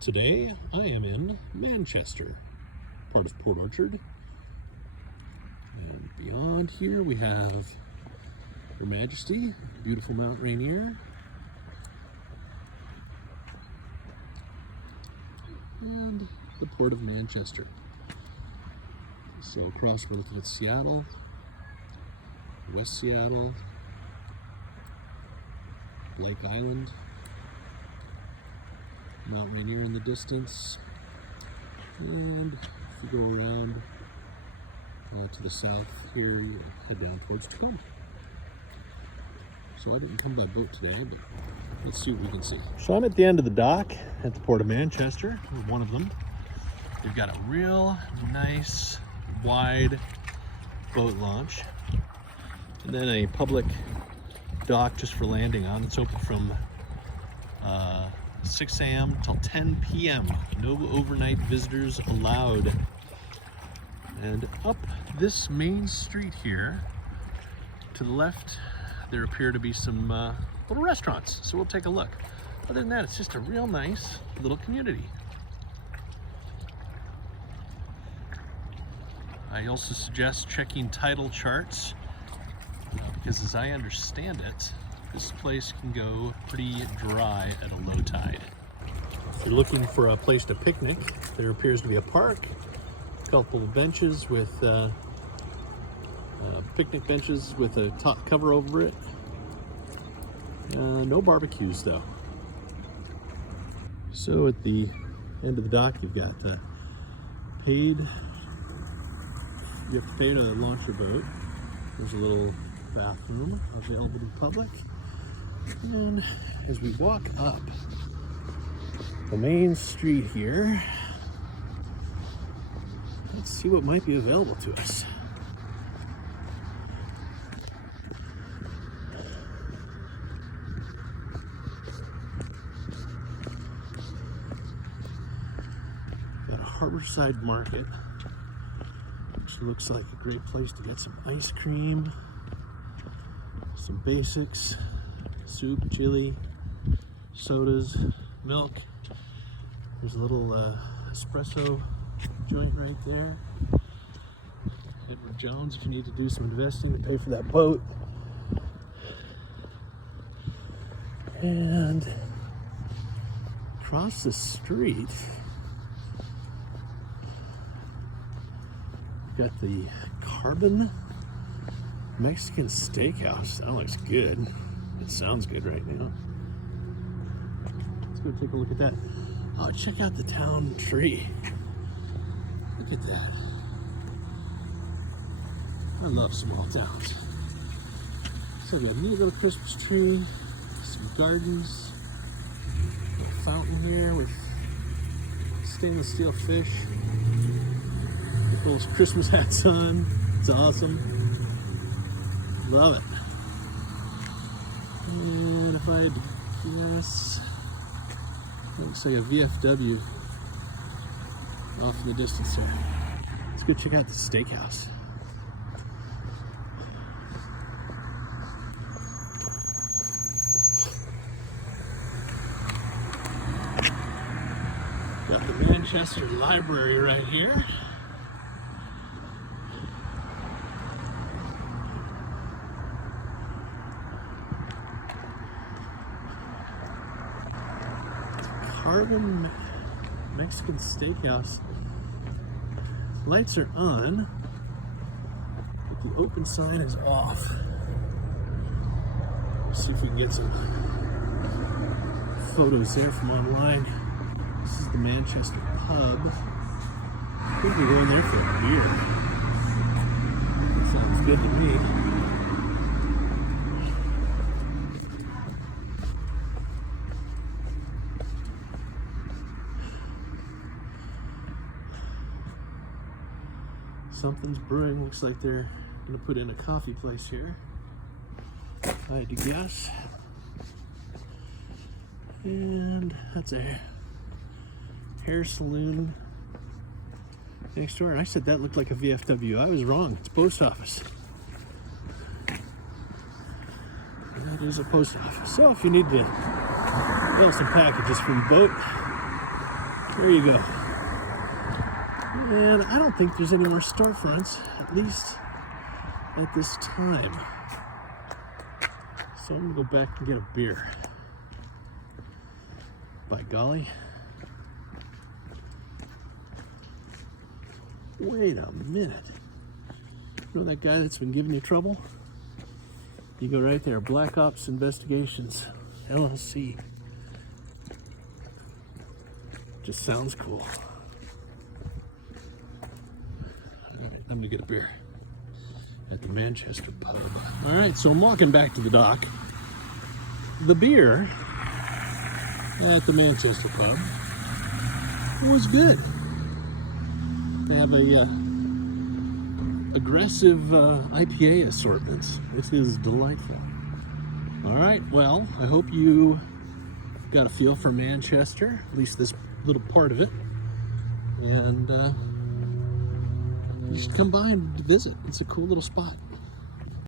Today I am in Manchester, part of Port Orchard. And beyond here we have Her Majesty, beautiful Mount Rainier. And the Port of Manchester. So across we're looking at Seattle, West Seattle, Lake Island, Mount Rainier in the distance, and if you go around to the south here, you head down towards Tacoma. So I didn't come by boat today, but let's see what we can see. So I'm at the end of the dock at the Port of Manchester, one of them. They've got a real nice, wide boat launch, and then a public dock just for landing on. It's open from 6 a.m. till 10 p.m. No overnight visitors allowed. And up this main street here, to the left, there appear to be some little restaurants. So we'll take a look. Other than that, it's just a real nice little community. I also suggest checking tidal charts because as I understand it, this place can go pretty dry at a low tide. If you're looking for a place to picnic, there appears to be a park, a couple of benches with picnic benches with a top cover over it. No barbecues though. So at the end of the dock, you've got you have to pay to launch your boat. There's a little bathroom available to the public. And as we walk up the main street here, let's see what might be available to us. Got a Harborside Market, which looks like a great place to get some ice cream, some basics, soup, chili, sodas, milk. There's a little espresso joint right there. Edward Jones, if you need to do some investing to pay for that boat. And across the street, got the Carbon Mexican Steakhouse. That looks good. It sounds good right now. Let's go take a look at that. Oh, check out the town tree. Look at that. I love small towns. So we got a neat little Christmas tree, some gardens, a fountain here with stainless steel fish. With those Christmas hats on. It's awesome. Love it. And if I had to guess, looks like a VFW off in the distance there. Let's go check out the steakhouse. Got the Manchester Library right here. Carbon Mexican Steakhouse. Lights are on, but the open sign is off. Let's see if we can get some photos there from online. This is the Manchester pub. I think we're going there for a beer. That sounds good to me. Something's brewing. Looks like they're gonna put in a coffee place here. I had to guess. And that's a hair salon next door. And I said that looked like a VFW. I was wrong. It's a post office. That is a post office. So if you need to mail some packages from the boat, There you go. And I don't think there's any more storefronts, at least at this time. So I'm gonna go back and get a beer. By golly. Wait a minute. You know that guy that's been giving you trouble? You go right there, Black Ops Investigations, LLC. Just sounds cool. All right, I'm gonna get a beer at the Manchester pub. All right, so I'm walking back to the dock. The beer at the Manchester pub was good. They have a aggressive IPA assortments. This is delightful. All right, well, I hope you got a feel for Manchester, at least this little part of it, and you should come by and visit. It's a cool little spot.